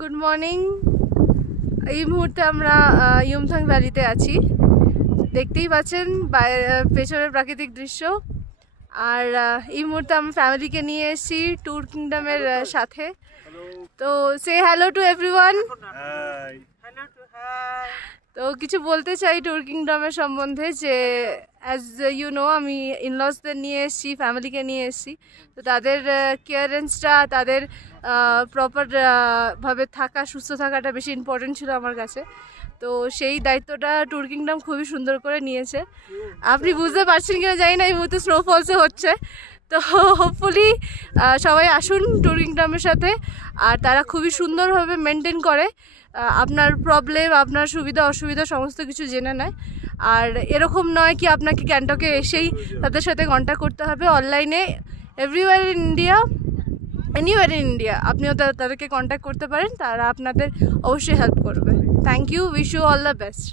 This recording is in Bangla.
Good morning. এই মুহূর্তে আমরা ইয়ুমথাং ভ্যালিতে আছি, দেখতেই পাচ্ছেন পেছনের প্রাকৃতিক দৃশ্য। আর এই মুহূর্তে আমরা ফ্যামিলিকে নিয়ে এসেছি ট্যুর কিংডমের সাথে। তো সে হ্যালো টু এভরিওয়ান। তো কিছু বলতে চাই ট্যুর কিংডমের সম্বন্ধে, যে অ্যাজ ইউ নো আমি ইনলসদের নিয়ে এসেছি, ফ্যামিলিকে নিয়ে এসেছি। তো তাদের কেয়ারেন্সটা, তাদের প্রপার ভাবে থাকা, সুস্থ থাকাটা বেশি ইম্পর্টেন্ট ছিল আমার কাছে। তো সেই দায়িত্বটা ট্যুর কিংডম খুবই সুন্দর করে নিয়েছে। আপনি বুঝতে পারছেন কিনা জানি না, এই মুহূর্তে স্নোফলসও হচ্ছে। তো হোপফুলি সবাই আসুন ট্যুর কিংডমের সাথে। আর তারা খুবই সুন্দরভাবে মেনটেন করে, আপনার প্রবলেম, আপনার সুবিধা অসুবিধা সমস্ত কিছু জেনে নেয়। আর এরকম নয় কি আপনাকে গ্যাংটকে এসেই তাদের সাথে কন্ট্যাক্ট করতে হবে। অনলাইনে everywhere in India, anywhere in India আপনিও তাদেরকে কন্ট্যাক্ট করতে পারেন, তারা আপনাদের অবশ্যই হেল্প করবে। Thank you, wish you all the best.